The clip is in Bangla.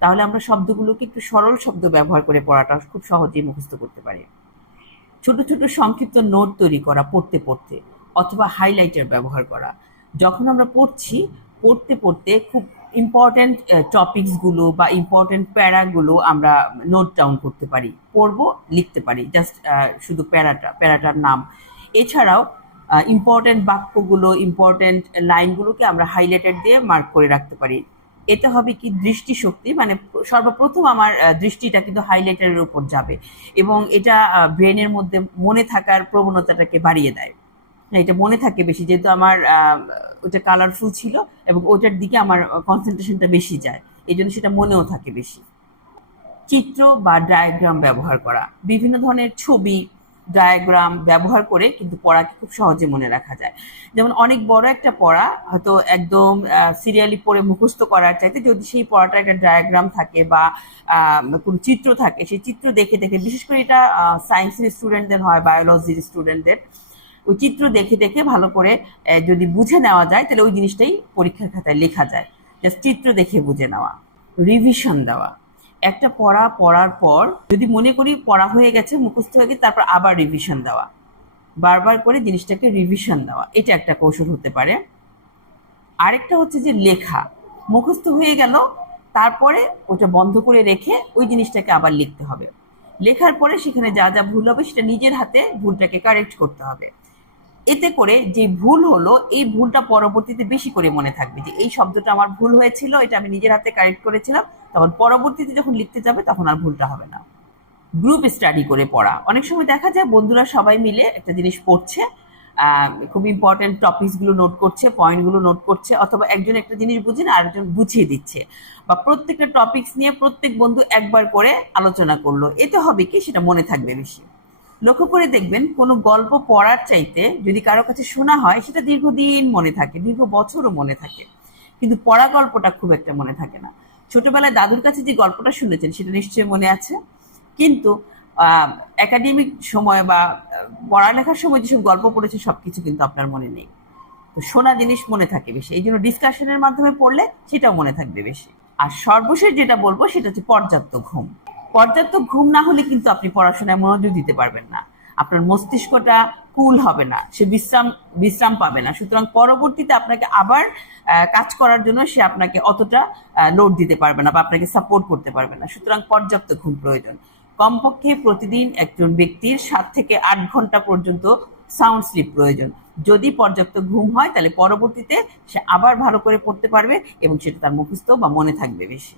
তাহলে আমরা শব্দগুলোকে একটু সরল শব্দ ব্যবহার করে পড়াটা খুব সহজেই মুখস্থ করতে পারি। ছোট ছোট সংক্ষিপ্ত নোট তৈরি করা, পড়তে পড়তে, অথবা হাইলাইটার ব্যবহার করা। যখন আমরা পড়ছি, পড়তে পড়তে খুব ইম্পর্ট্যান্ট টপিকসগুলো বা ইম্পর্ট্যান্ট প্যারাগুলো আমরা নোট ডাউন করতে পারি, পড়ব, লিখতে পারি জাস্ট শুধু প্যারাটা, প্যারাটার নাম। এছাড়াও ইম্পর্ট্যান্ট বাক্যগুলো ইম্পর্ট্যান্ট লাইনগুলোকে আমরা হাইলাইটার দিয়ে মার্ক করে রাখতে পারি। এটা হবে কি দৃষ্টিশক্তি মানে সর্বপ্রথম আমার দৃষ্টিটা কিন্তু হাইলাইটারের উপর যাবে এবং এটা ব্রেনের মধ্যে মনে থাকার প্রবণতাটাকে বাড়িয়ে দেয়। এটা মনে থাকে বেশি, যেহেতু আমার ওটা কালারফুল ছিল এবং ওটার দিকে আমার কনসেন্ট্রেশনটা বেশি যায়। এই জন্য সেটা মনেও থাকে বেশি। চিত্র বা ডায়াগ্রাম ব্যবহার করা, বিভিন্ন ধরনের ছবি ডায়াগ্রাম ব্যবহার করে কিন্তু পড়াকে খুব সহজে মনে রাখা যায়। যেমন অনেক বড় একটা পড়া, হয়তো একদম সিরিয়ালি পড়ে মুখস্থ করার চাইতে যদি সেই পড়াটা একটা ডায়াগ্রাম থাকে বা কোনো চিত্র থাকে, সেই চিত্র দেখে দেখে, বিশেষ করে এটা সায়েন্সের স্টুডেন্টদের হয় বায়োলজির স্টুডেন্টদের ওই চিত্র দেখে দেখে ভালো করে যদি বুঝে নেওয়া যায়, তাহলে ওই জিনিসটাই পরীক্ষার খাতায় লেখা যায়। জাস্ট চিত্র দেখে বুঝে নেওয়া রিভিশন দেওয়া। একটা পড়া পড়ার পর যদি মনে করি পড়া হয়ে গেছে, মুখস্থ হয়ে গেছে, তারপর আবার রিভিশন দেওয়া। বারবার করে জিনিসটাকে রিভিশন দেওয়া। এটা একটা কৌশল হতে পারে। আরেকটা হচ্ছে যে লেখা। মুখস্থ হয়ে গেল, তারপরে ওটা বন্ধ করে রেখে ওই জিনিসটাকে আবার লিখতে হবে। লেখার পরে সেখানে যা যা ভুল হবে, সেটা নিজের হাতে ভুলটাকে কারেক্ট করতে হবে। এতে করে যে ভুল হলো, এই ভুলটা পরবর্তীতে বেশি করে মনে থাকবে যে এই শব্দটা আমার ভুল হয়েছিল, এটা আমি নিজের হাতে কারেক্ট করেছিলাম, তখন পরবর্তীতে যখন লিখতে যাবে তখন আর ভুলটা হবে না। গ্রুপ স্টাডি করে পড়া। অনেক সময় দেখা যায় বন্ধুরা সবাই মিলে একটা জিনিস পড়ছে খুব ইম্পর্টেন্ট টপিকসগুলো নোট করছে পয়েন্টগুলো নোট করছে, অথবা একজন একটা জিনিস বুঝে না, আরেকজন বুঝিয়ে দিচ্ছে। বা প্রত্যেকটা টপিকস নিয়ে প্রত্যেক বন্ধু একবার করে আলোচনা করল। এতে হবে কি? সেটা মনে থাকবে বেশি। লক্ষ্য করে দেখবেন কোনো গল্প পড়ার চাইতে যদি কারও কাছে শোনা হয়, সেটা দীর্ঘদিন মনে থাকে, দীর্ঘ বছরও মনে থাকে। কিন্তু পড়া গল্পটা খুব একটা মনে থাকে না। ছোটবেলায় দাদুর কাছে যে গল্পটা শুনেছেন, সেটা নিশ্চয়ই মনে আছে। কিন্তু একাডেমিক সময় বা পড়ালেখার সময় যেসব গল্প পড়েছে, সবকিছু কিন্তু আপনার মনে নেই। তো শোনা জিনিস মনে থাকে বেশি। এই জন্য ডিসকাশনের মাধ্যমে পড়লে সেটাও মনে থাকবে বেশি। আর সর্বশেষ যেটা বলব, সেটা হচ্ছে পর্যাপ্ত ঘুম। পর্যাপ্ত ঘুম না হলে কিন্তু আপনি পড়াশোনায় মনোযোগ দিতে পারবেন না। আপনার মস্তিষ্কটা কুল হবে না, সে বিশ্রাম বিশ্রাম পাবে না। সুতরাং পরবর্তীতে আপনাকে আবার কাজ করার জন্য সে আপনাকে অতটা লোড দিতে পারবে না বা আপনাকে সাপোর্ট করতে পারবে না। সুতরাং পর্যাপ্ত ঘুম প্রয়োজন। কমপক্ষে প্রতিদিন একজন ব্যক্তির সাত থেকে আট ঘণ্টা পর্যন্ত সাউন্ড স্লিপ প্রয়োজন। যদি পর্যাপ্ত ঘুম হয়, তাহলে পরবর্তীতে সে আবার ভালো করে পড়তে পারবে এবং সেটা তার মুখস্থ বা মনে থাকবে বেশি।